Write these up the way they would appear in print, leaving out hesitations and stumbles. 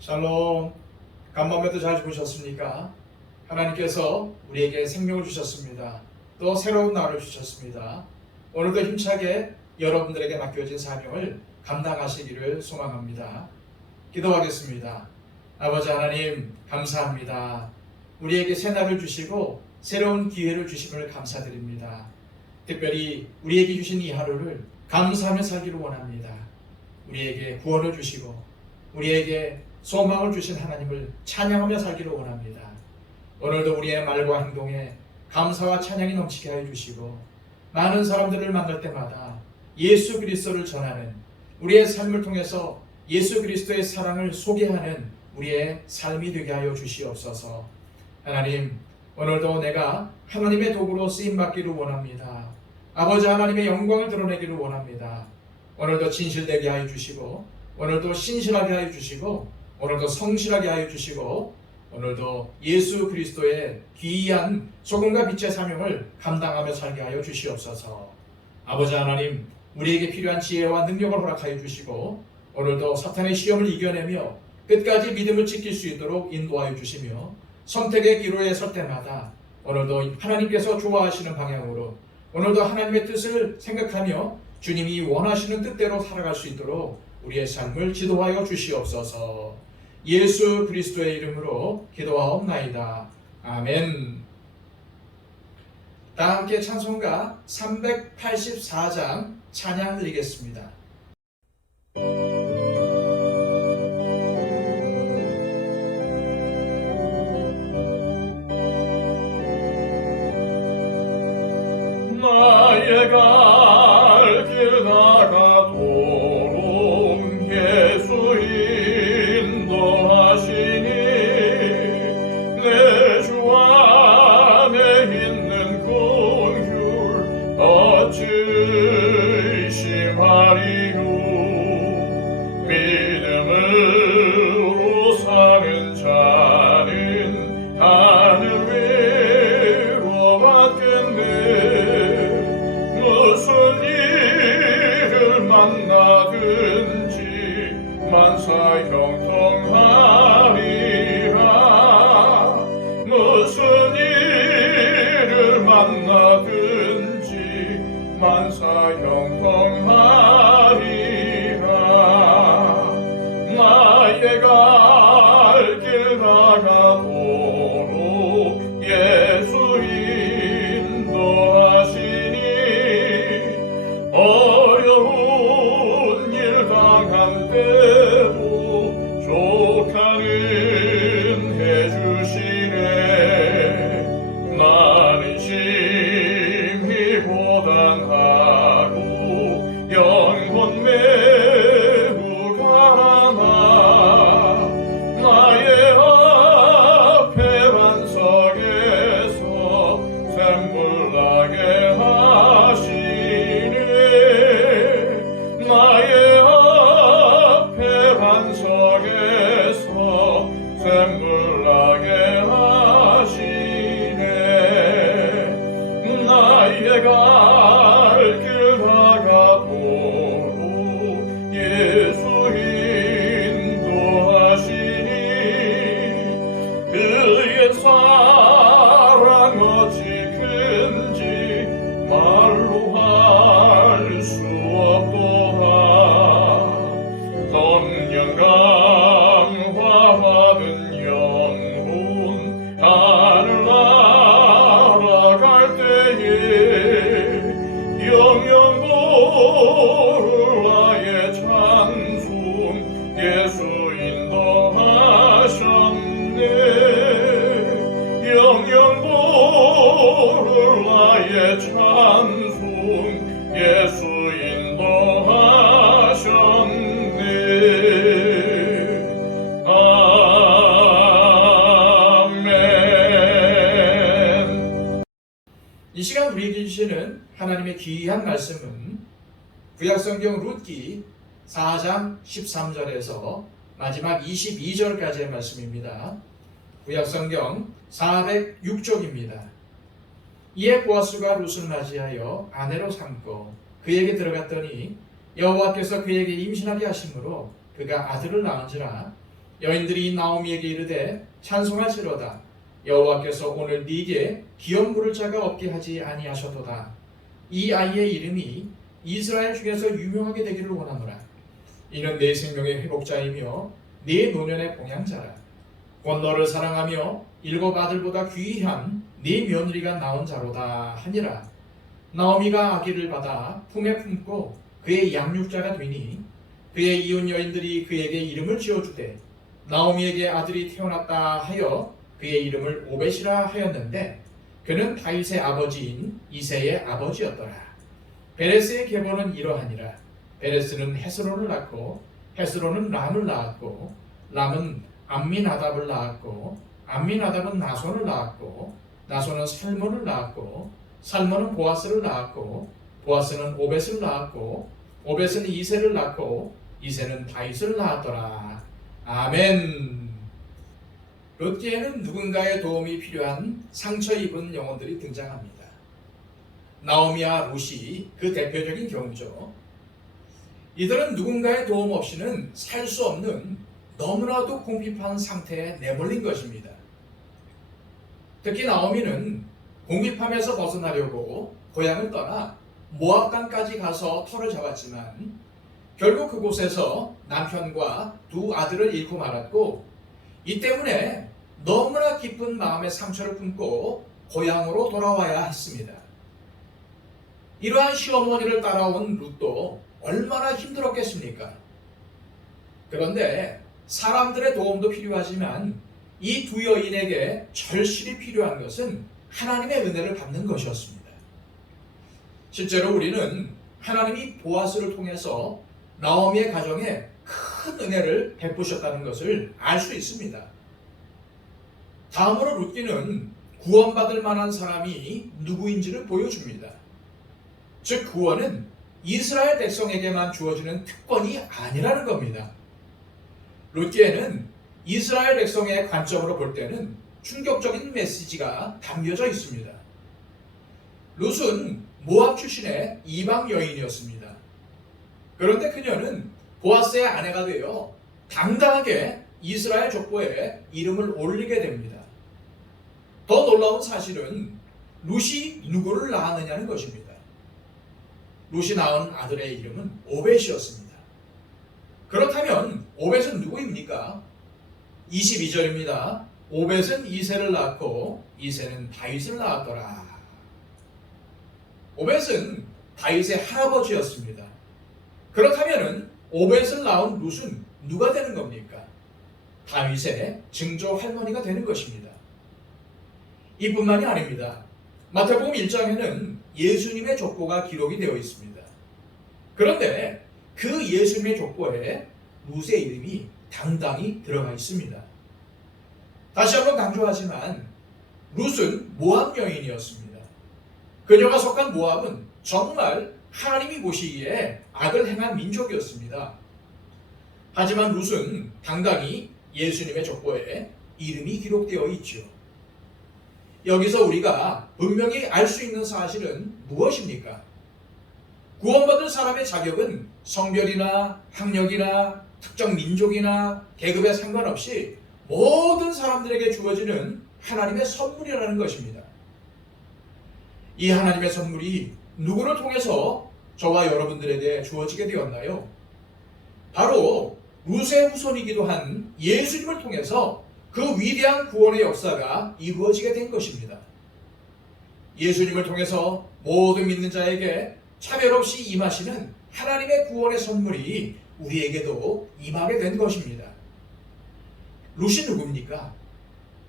샬롬. 간밤에도 잘 주무셨습니까? 하나님께서 우리에게 생명을 주셨습니다. 또 새로운 날을 주셨습니다. 오늘도 힘차게 여러분들에게 맡겨진 사명을 감당하시기를 소망합니다. 기도하겠습니다. 아버지 하나님, 감사합니다. 우리에게 새 날을 주시고 새로운 기회를 주심을 감사드립니다. 특별히 우리에게 주신 이 하루를 감사하며 살기를 원합니다. 우리에게 구원을 주시고 우리에게 소망을 주신 하나님을 찬양하며 살기를 원합니다. 오늘도 우리의 말과 행동에 감사와 찬양이 넘치게 하여 주시고 많은 사람들을 만날 때마다 예수 그리스도를 전하는 우리의 삶을 통해서 예수 그리스도의 사랑을 소개하는 우리의 삶이 되게 하여 주시옵소서. 하나님, 오늘도 내가 하나님의 도구로 쓰임받기를 원합니다. 아버지 하나님의 영광을 드러내기를 원합니다. 오늘도 진실되게 하여 주시고 오늘도 신실하게 하여 주시고 오늘도 성실하게 하여 주시고 오늘도 예수 그리스도의 귀한 소금과 빛의 사명을 감당하며 살게 하여 주시옵소서. 아버지 하나님, 우리에게 필요한 지혜와 능력을 허락하여 주시고 오늘도 사탄의 시험을 이겨내며 끝까지 믿음을 지킬 수 있도록 인도하여 주시며 선택의 기로에 설 때마다 오늘도 하나님께서 좋아하시는 방향으로 오늘도 하나님의 뜻을 생각하며 주님이 원하시는 뜻대로 살아갈 수 있도록 우리의 삶을 지도하여 주시옵소서. 예수 그리스도의 이름으로 기도하옵나이다. 아멘. 다 함께 찬송가 384장 찬양 드리겠습니다. 나의 갈 길 다가도록 예수 인도하시니 내 주 안에 있는 긍휼 어찌 의심하리요. 믿음으로 사는 자는 하늘 위로 받겠네. 무슨 일을 만나든지 만사 형통하리라. 무슨 일을 만나든지 만사 형통하리라. 나의 갈 길 다가도록 예수 인도하시니 어려운 일 당한 때도 족하는 해주시네. 나는 심히 고단하고 영혼 매우 가라나. 나의 앞에 반석에서 샘물 나게 하시네. 나의 앞에 반석에서 샘물 나게 하시네. 나의 갈 길 다가도록 예수 인도하시니 그의 사랑 어찌 큰지 말로 할 수 없도다. 성령 강화받은 영혼 하늘 날아갈 때에 영영도를 나의 찬송 예수 인도하셨네. 영영도를 나의 찬송 예수 인도하셨네. 아멘. 이 시간 우리에게 주시는 하나님의 귀한 말씀은 구약성경 룻기 4장 13절에서 마지막 22절까지의 말씀입니다. 구약성경 406쪽입니다. 이에 보아스가 룻을 맞이하여 아내로 삼고 그에게 들어갔더니 여호와께서 그에게 임신하게 하심으로 그가 아들을 낳은지라. 여인들이 나오미에게 이르되 찬송할지로다. 여호와께서 오늘 네게 기업 물을 자가 없게 하지 아니하셨도다. 이 아이의 이름이 이스라엘 중에서 유명하게 되기를 원하노라. 이는 내 생명의 회복자이며 네 노년의 봉양자라. 곧 너를 사랑하며 7 아들보다 귀한 네 며느리가 나온 자로다 하니라. 나오미가 아기를 받아 품에 품고 그의 양육자가 되니 그의 이웃 여인들이 그에게 이름을 지어주되 나오미에게 아들이 태어났다 하여 그의 이름을 오벳이라 하였는데 그는 다윗의 아버지인 이새의 아버지였더라. 베레스의 계보는 이러하니라. 베레스는 헤스론을 낳고 헤스론은 람을 낳았고 람은 암미나답을 낳았고 암미나답은 나손을 낳았고 나손은 살몬을 낳았고 살몬은 보아스를 낳았고 보아스는 오벳을 낳았고 오벳은 이새를 낳고 이새는 다윗을 낳았더라. 아멘. 롯기에는 누군가의 도움이 필요한 상처 입은 영혼들이 등장합니다. 나오미와 룻이 그 대표적인 경우죠. 이들은 누군가의 도움 없이는 살 수 없는 너무나도 궁핍한 상태에 내몰린 것입니다. 특히 나오미는 궁핍함에서 벗어나려고 고향을 떠나 모압 땅까지 가서 터를 잡았지만 결국 그곳에서 남편과 2 아들을 잃고 말았고 이 때문에 너무나 깊은 마음의 상처를 품고 고향으로 돌아와야 했습니다. 이러한 시어머니를 따라온 룻도 얼마나 힘들었겠습니까? 그런데 사람들의 도움도 필요하지만 이 2 여인에게 절실히 필요한 것은 하나님의 은혜를 받는 것이었습니다. 실제로 우리는 하나님이 보아스를 통해서 나오미의 가정에 큰 은혜를 베푸셨다는 것을 알 수 있습니다. 다음으로 룻기는 구원받을 만한 사람이 누구인지를 보여줍니다. 즉 구원은 이스라엘 백성에게만 주어지는 특권이 아니라는 겁니다. 룻기에는 이스라엘 백성의 관점으로 볼 때는 충격적인 메시지가 담겨져 있습니다. 룻은 모압 출신의 이방 여인이었습니다. 그런데 그녀는 보아스의 아내가 되어 당당하게 이스라엘 족보에 이름을 올리게 됩니다. 더 놀라운 사실은 룻이 누구를 낳았느냐는 것입니다. 룻이 낳은 아들의 이름은 오벳이었습니다. 그렇다면 오벳은 누구입니까? 22절입니다. 오벳은 이새를 낳고 이새는 다윗을 낳았더라. 오벳은 다윗의 할아버지였습니다. 그렇다면 오벳을 낳은 룻은 누가 되는 겁니까? 다윗의 증조 할머니가 되는 것입니다. 이뿐만이 아닙니다. 마태복음 1장에는 예수님의 족보가 기록이 되어 있습니다. 그런데 그 예수님의 족보에 룻의 이름이 당당히 들어가 있습니다. 다시 한번 강조하지만 룻은 모압 여인이었습니다. 그녀가 속한 모압은 정말 하나님이 보시기에 악을 행한 민족이었습니다. 하지만 룻은 당당히 예수님의 족보에 이름이 기록되어 있죠. 여기서 우리가 분명히 알 수 있는 사실은 무엇입니까? 구원받은 사람의 자격은 성별이나 학력이나 특정 민족이나 계급에 상관없이 모든 사람들에게 주어지는 하나님의 선물이라는 것입니다. 이 하나님의 선물이 누구를 통해서 저와 여러분들에게 주어지게 되었나요? 바로 룻의 후손이기도 한 예수님을 통해서 그 위대한 구원의 역사가 이루어지게 된 것입니다. 예수님을 통해서 모든 믿는 자에게 차별 없이 임하시는 하나님의 구원의 선물이 우리에게도 임하게 된 것입니다. 룻이 누굽니까?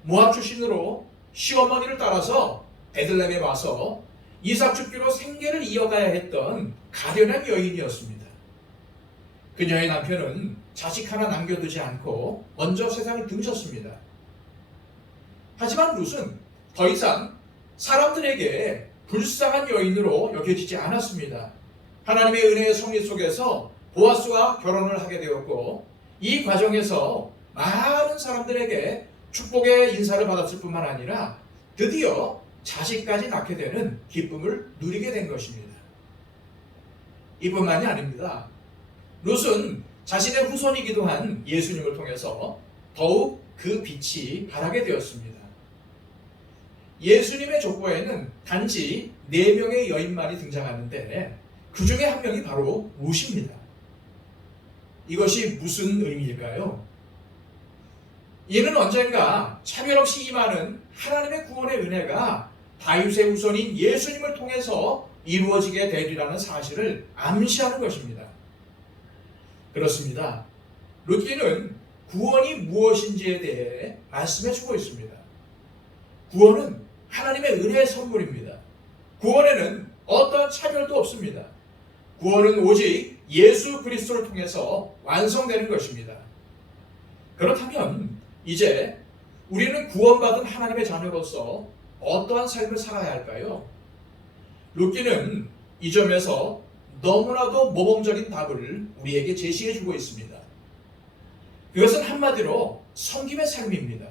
모압 출신으로 시어머니를 따라서 베들레헴에 와서 이삭 죽기로 생계를 이어가야 했던 가련한 여인이었습니다. 그녀의 남편은 자식 하나 남겨두지 않고 먼저 세상을 등졌습니다. 하지만 룻은 더 이상 사람들에게 불쌍한 여인으로 여겨지지 않았습니다. 하나님의 은혜의 섭리 속에서 보아스와 결혼을 하게 되었고 이 과정에서 많은 사람들에게 축복의 인사를 받았을 뿐만 아니라 드디어 자식까지 낳게 되는 기쁨을 누리게 된 것입니다. 이뿐만이 아닙니다. 룻은 자신의 후손이기도 한 예수님을 통해서 더욱 그 빛이 발하게 되었습니다. 예수님의 족보에는 단지 4명의 여인만이 등장하는데 그 중에 한 명이 바로 룻입니다. 이것이 무슨 의미일까요? 이는 언젠가 차별 없이 임하는 하나님의 구원의 은혜가 다윗의 후손인 예수님을 통해서 이루어지게 되리라는 사실을 암시하는 것입니다. 그렇습니다. 룻기는 구원이 무엇인지에 대해 말씀해 주고 있습니다. 구원은 하나님의 은혜의 선물입니다. 구원에는 어떠한 차별도 없습니다. 구원은 오직 예수 그리스도를 통해서 완성되는 것입니다. 그렇다면 이제 우리는 구원받은 하나님의 자녀로서 어떠한 삶을 살아야 할까요? 룻기는 이 점에서 너무나도 모범적인 답을 우리에게 제시해 주고 있습니다. 그것은 한마디로 섬김의 삶입니다.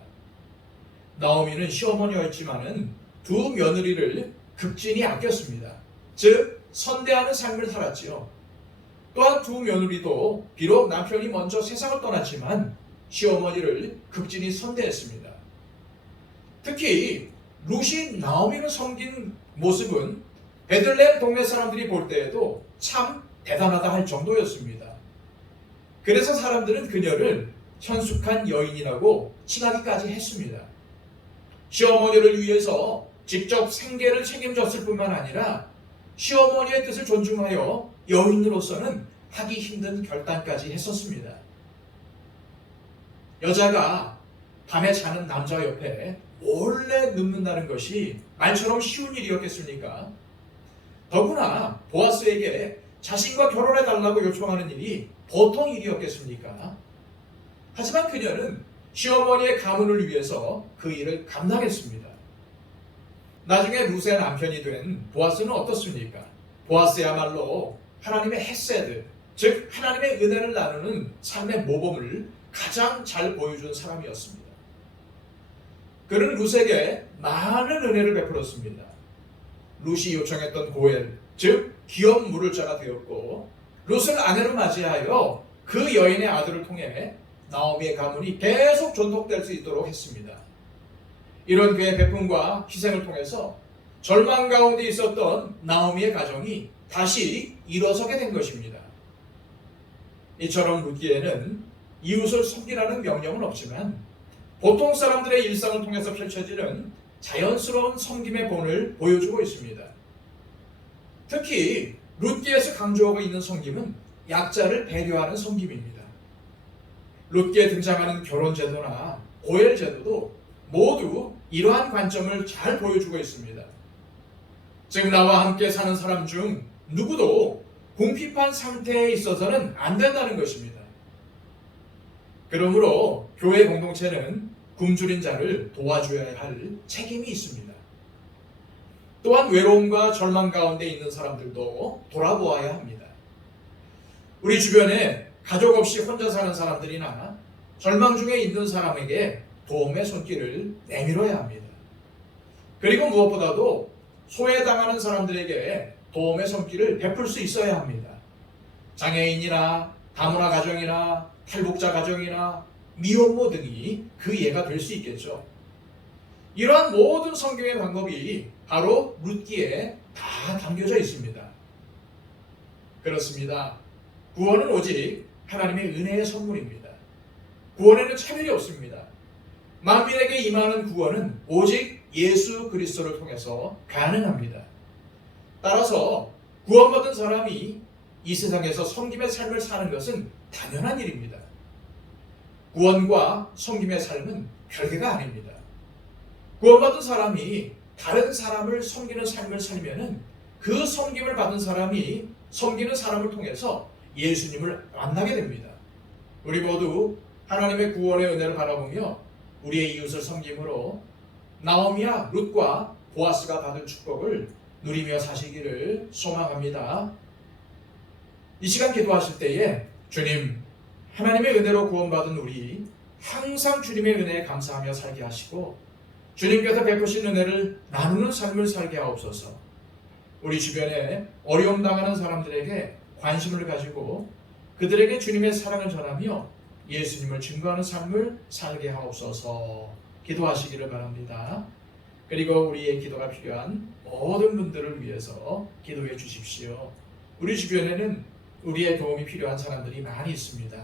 나오미는 시어머니였지만은 두 며느리를 극진히 아꼈습니다. 즉 선대하는 삶을 살았지요. 또한 두 며느리도 비록 남편이 먼저 세상을 떠났지만 시어머니를 극진히 선대했습니다. 특히 룻이 나오미를 섬긴 모습은 베들레헴 동네 사람들이 볼 때에도 참 대단하다 할 정도였습니다. 그래서 사람들은 그녀를 현숙한 여인이라고 칭하기까지 했습니다. 시어머니를 위해서 직접 생계를 책임졌을 뿐만 아니라 시어머니의 뜻을 존중하여 여인으로서는 하기 힘든 결단까지 했었습니다. 여자가 밤에 자는 남자 옆에 몰래 눕는다는 것이 말처럼 쉬운 일이었겠습니까? 더구나 보아스에게 자신과 결혼해달라고 요청하는 일이 보통 일이었겠습니까? 하지만 그녀는 시어머니의 가문을 위해서 그 일을 감당했습니다. 나중에 룻의 남편이 된 보아스는 어떻습니까? 보아스야말로 하나님의 헤세드, 즉 하나님의 은혜를 나누는 삶의 모범을 가장 잘 보여준 사람이었습니다. 그는 룻에게 많은 은혜를 베풀었습니다. 룻이 요청했던 고엘, 즉 기업 물을 자가 되었고 룻을 아내로 맞이하여 그 여인의 아들을 통해 나오미의 가문이 계속 존속될 수 있도록 했습니다. 이런 그의 베품과 희생을 통해서 절망 가운데 있었던 나오미의 가정이 다시 일어서게 된 것입니다. 이처럼 룻기에는 이웃을 섬기라는 명령은 없지만 보통 사람들의 일상을 통해서 펼쳐지는 자연스러운 섬김의 본을 보여주고 있습니다. 특히 룻기에서 강조하고 있는 섬김은 약자를 배려하는 섬김입니다. 룻기에 등장하는 결혼제도나 고엘제도도 모두 이러한 관점을 잘 보여주고 있습니다. 즉 나와 함께 사는 사람 중 누구도 궁핍한 상태에 있어서는 안 된다는 것입니다. 그러므로 교회 공동체는 굶주린 자를 도와줘야 할 책임이 있습니다. 또한 외로움과 절망 가운데 있는 사람들도 돌아보아야 합니다. 우리 주변에 가족 없이 혼자 사는 사람들이나 절망 중에 있는 사람에게 도움의 손길을 내밀어야 합니다. 그리고 무엇보다도 소외당하는 사람들에게 도움의 손길을 베풀 수 있어야 합니다. 장애인이나 다문화 가정이나 탈북자 가정이나 미혼모 등이 그 예가 될 수 있겠죠. 이러한 모든 성경의 방법이 바로 룻기에 다 담겨져 있습니다. 그렇습니다. 구원은 오직 하나님의 은혜의 선물입니다. 구원에는 차별이 없습니다. 만민에게 임하는 구원은 오직 예수 그리스도를 통해서 가능합니다. 따라서 구원받은 사람이 이 세상에서 섬김의 삶을 사는 것은 당연한 일입니다. 구원과 섬김의 삶은 별개가 아닙니다. 구원받은 사람이 다른 사람을 섬기는 삶을 살면은 그 섬김을 받은 사람이 섬기는 사람을 통해서 예수님을 만나게 됩니다. 우리 모두 하나님의 구원의 은혜를 바라보며 우리의 이웃을 섬김으로 나오미와 룻과 보아스가 받은 축복을 누리며 사시기를 소망합니다. 이 시간 기도하실 때에 주님, 하나님의 은혜로 구원받은 우리 항상 주님의 은혜에 감사하며 살게 하시고 주님께서 베푸신 은혜를 나누는 삶을 살게 하옵소서. 우리 주변에 어려움 당하는 사람들에게 관심을 가지고 그들에게 주님의 사랑을 전하며 예수님을 증거하는 삶을 살게 하옵소서 기도하시기를 바랍니다. 그리고 우리의 기도가 필요한 모든 분들을 위해서 기도해 주십시오. 우리 주변에는 우리의 도움이 필요한 사람들이 많이 있습니다.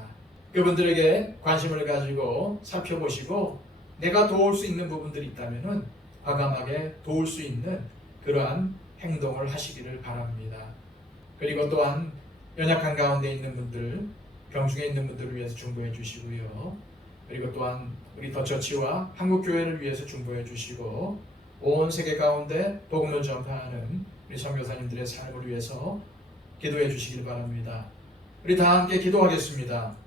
그분들에게 관심을 가지고 살펴보시고 내가 도울 수 있는 부분들이 있다면 과감하게 도울 수 있는 그러한 행동을 하시기를 바랍니다. 그리고 또한 연약한 가운데 있는 분들, 병중에 있는 분들을 위해서 중보해 주시고요. 그리고 또한 우리 더처치와 한국교회를 위해서 중보해 주시고 온 세계 가운데 복음을 전파하는 우리 선교사님들의 삶을 위해서 기도해 주시길 바랍니다. 우리 다 함께 기도하겠습니다.